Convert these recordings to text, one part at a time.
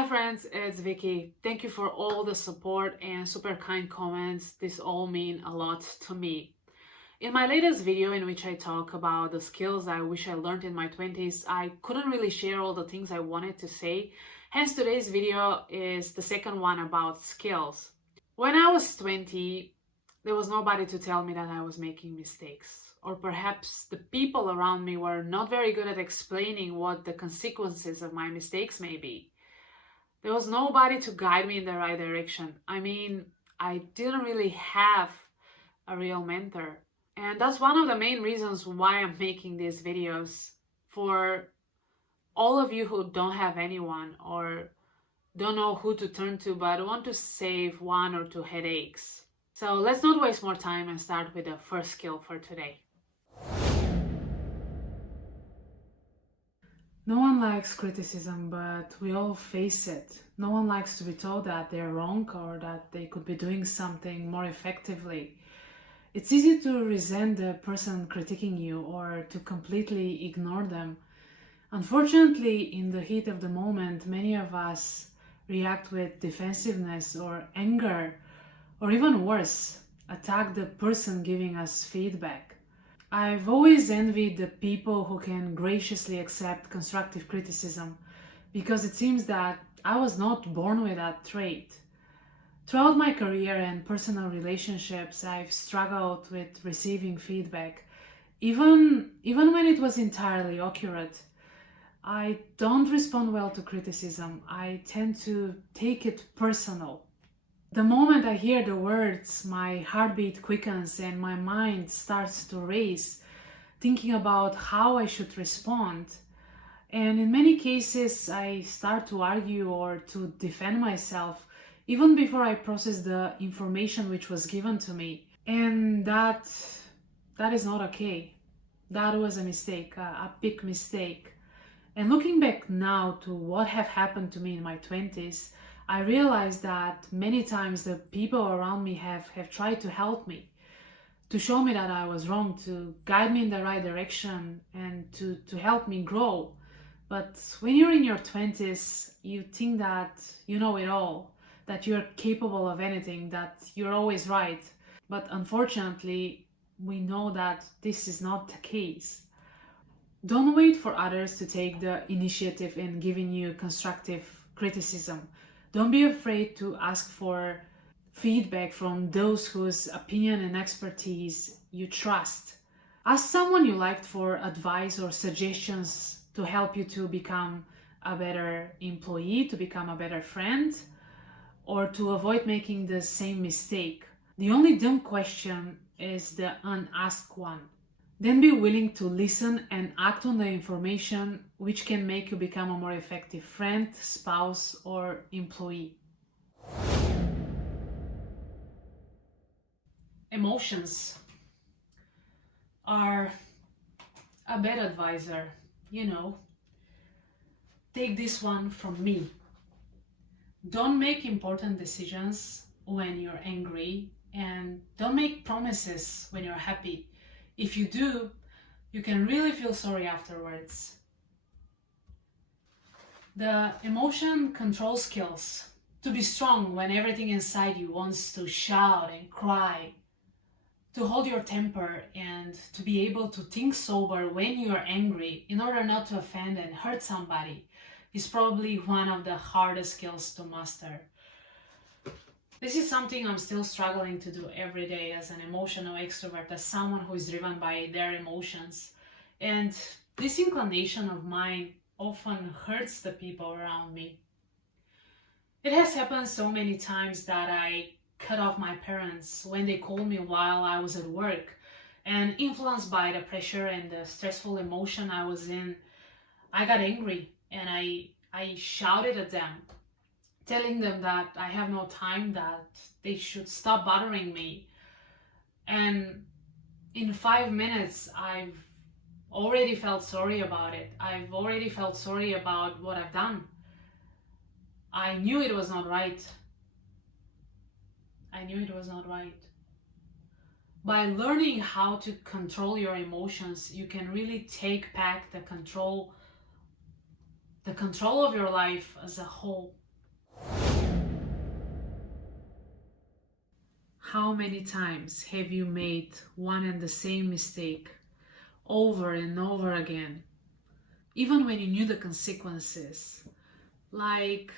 Hi friends, it's Vicky. Thank you for all the support and super kind comments. This all mean a lot to me. In my latest video in which I talk about the skills I wish I learned in my 20s, I couldn't really share all the things I wanted to say. Hence today's video is the second one about skills. When I was 20, there was nobody to tell me that I was making mistakes. Or perhaps the people around me were not very good at explaining what the consequences of my mistakes may be. There was nobody to guide me in the right direction. I mean, I didn't really have a real mentor. And that's one of the main reasons why I'm making these videos. For all of you who don't have anyone or don't know who to turn to but want to save one or two headaches. So let's not waste more time and start with the first skill for today. No one likes criticism, but we all face it. No one likes to be told that they're wrong or that they could be doing something more effectively. It's easy to resent the person critiquing you or to completely ignore them. Unfortunately, in the heat of the moment, many of us react with defensiveness or anger, or even worse, attack the person giving us feedback. I've always envied the people who can graciously accept constructive criticism because it seems that I was not born with that trait. Throughout my career and personal relationships, I've struggled with receiving feedback, even when it was entirely accurate. I don't respond well to criticism. I tend to take it personal. The moment I hear the words, my heartbeat quickens and my mind starts to race, thinking about how I should respond. And in many cases, I start to argue or to defend myself, even before I process the information which was given to me. And that is not okay. That was a mistake, a big mistake. And looking back now to what have happened to me in my 20s, I realized that many times the people around me have tried to help me, to show me that I was wrong, to guide me in the right direction and to help me grow. But when you're in your 20s, you think that you know it all, that you're capable of anything, that you're always right. But unfortunately, we know that this is not the case. Don't wait for others to take the initiative in giving you constructive criticism. Don't be afraid to ask for feedback from those whose opinion and expertise you trust. Ask someone you liked for advice or suggestions to help you to become a better employee, to become a better friend, or to avoid making the same mistake. The only dumb question is the unasked one. Then be willing to listen and act on the information which can make you become a more effective friend, spouse, or employee. Emotions are a bad advisor, Take this one from me. Don't make important decisions when you're angry, and don't make promises when you're happy. If you do, you can really feel sorry afterwards. The emotion control skills. To be strong when everything inside you wants to shout and cry. To hold your temper and to be able to think sober when you are angry in order not to offend and hurt somebody is probably one of the hardest skills to master. This is something I'm still struggling to do every day as an emotional extrovert, as someone who is driven by their emotions. And this inclination of mine often hurts the people around me. It has happened so many times that I cut off my parents when they called me while I was at work, and influenced by the pressure and the stressful emotion I was in, I got angry and I shouted at them, telling them that I have no time, that they should stop bothering me. And in 5 minutes, I've already felt sorry about it. I've already felt sorry about what I've done. I knew it was not right. By learning how to control your emotions, you can really take back the control of your life as a whole. How many times have you made one and the same mistake over and over again, even when you knew the consequences? Like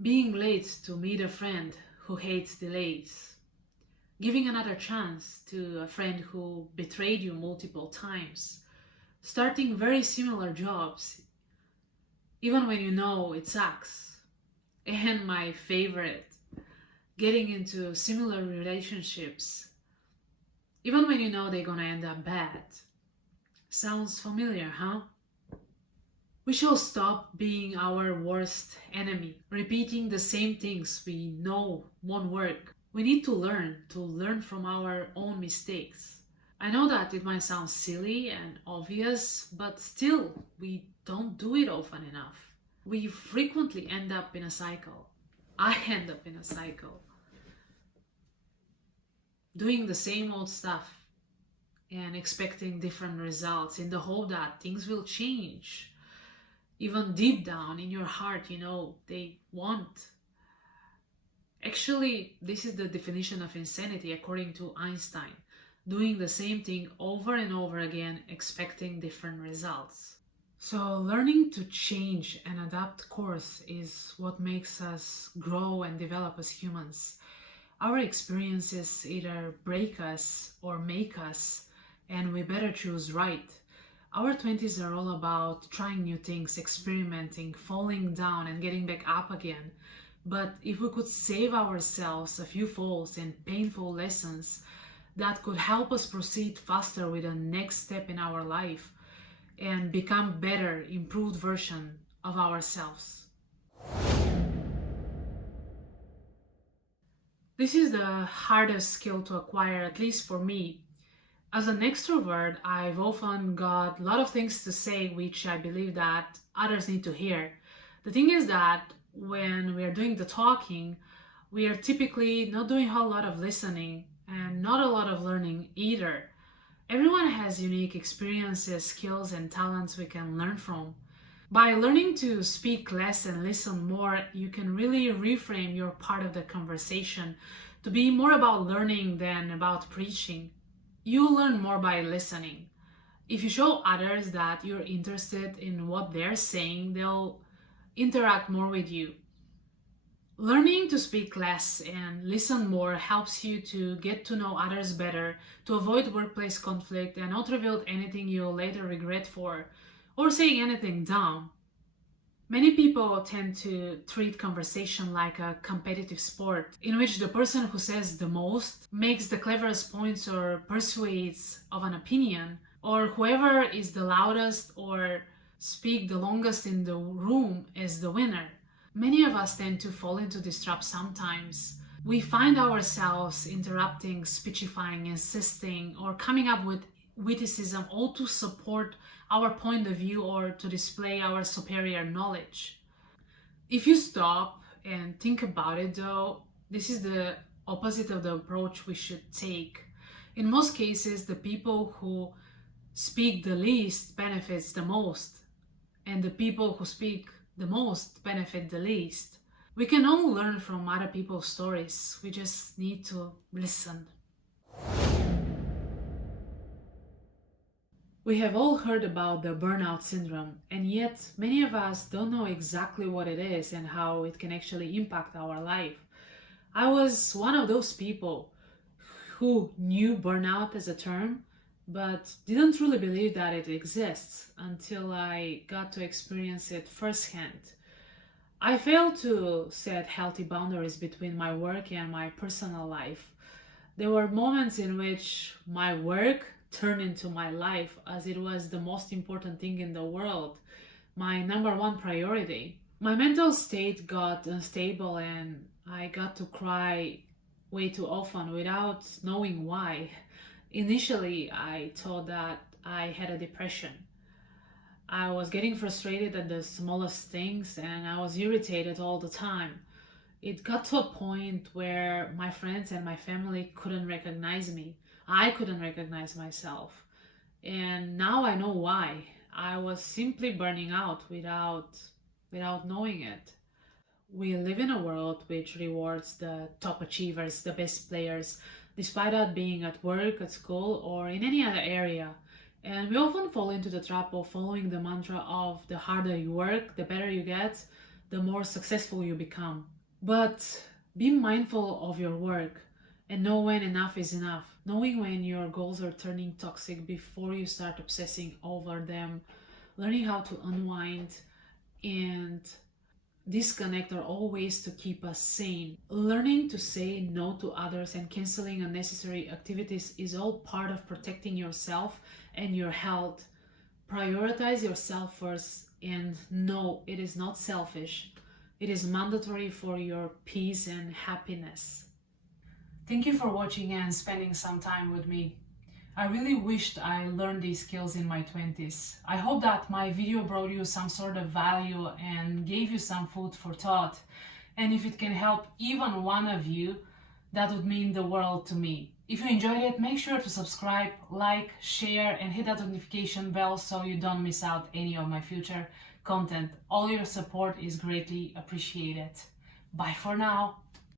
being late to meet a friend who hates delays, giving another chance to a friend who betrayed you multiple times, starting very similar jobs, even when you know it sucks. And my favorite, getting into similar relationships, even when you know they're gonna end up bad. Sounds familiar, huh? We shall stop being our worst enemy, repeating the same things we know won't work. We need to learn from our own mistakes. I know that it might sound silly and obvious, but still, we don't do it often enough. We frequently end up in a cycle. I end up in a cycle, doing the same old stuff and expecting different results in the hope that things will change. Even deep down in your heart, you know, they won't. Actually, this is the definition of insanity according to Einstein. Doing the same thing over and over again, expecting different results. So, learning to change and adapt course is what makes us grow and develop as humans. Our experiences either break us or make us, and we better choose right. Our 20s are all about trying new things, experimenting, falling down, and getting back up again. But if we could save ourselves a few falls and painful lessons, that could help us proceed faster with the next step in our life and become better, improved version of ourselves. This is the hardest skill to acquire, at least for me. As an extrovert, I've often got a lot of things to say which I believe that others need to hear. The thing is that when we are doing the talking, we are typically not doing a whole lot of listening and not a lot of learning either. Everyone has unique experiences, skills, and talents we can learn from. By learning to speak less and listen more, you can really reframe your part of the conversation to be more about learning than about preaching. You learn more by listening. If you show others that you're interested in what they're saying, they'll interact more with you. Learning to speak less and listen more helps you to get to know others better, to avoid workplace conflict and not reveal anything you'll later regret for, or saying anything dumb. Many people tend to treat conversation like a competitive sport in which the person who says the most makes the cleverest points or persuades of an opinion, or whoever is the loudest or speak the longest in the room is the winner. Many of us tend to fall into this trap sometimes. We find ourselves interrupting, speechifying, insisting, or coming up with witticism all to support our point of view or to display our superior knowledge. If you stop and think about it though, this is the opposite of the approach we should take. In most cases, the people who speak the least benefits the most, and the people who speak the most benefit the least. We can all learn from other people's stories. We just need to listen. We have all heard about the burnout syndrome, and yet many of us don't know exactly what it is and how it can actually impact our life. I was one of those people who knew burnout as a term, but didn't truly believe that it exists until I got to experience it firsthand. I failed to set healthy boundaries between my work and my personal life. There were moments in which my work turned into my life as it was the most important thing in the world, my number one priority. My mental state got unstable and I got to cry way too often without knowing why. Initially, I thought that I had a depression. I was getting frustrated at the smallest things and I was irritated all the time. It got to a point where my friends and my family couldn't recognize me. I couldn't recognize myself. And now I know why. I was simply burning out without knowing it. We live in a world which rewards the top achievers, the best players, despite that being at work, at school, or in any other area. And we often fall into the trap of following the mantra of the harder you work, the better you get, the more successful you become. But be mindful of your work and know when enough is enough. Knowing when your goals are turning toxic before you start obsessing over them. Learning how to unwind and disconnect are all ways to keep us sane. Learning to say no to others and canceling unnecessary activities is all part of protecting yourself and your health. Prioritize yourself first and know it is not selfish. It is mandatory for your peace and happiness. Thank you for watching and spending some time with me. I really wished I learned these skills in my 20s. I hope that my video brought you some sort of value and gave you some food for thought. And if it can help even one of you, that would mean the world to me. If you enjoyed it, make sure to subscribe, like, share, and hit that notification bell so you don't miss out any of my future content. All your support is greatly appreciated. Bye for now.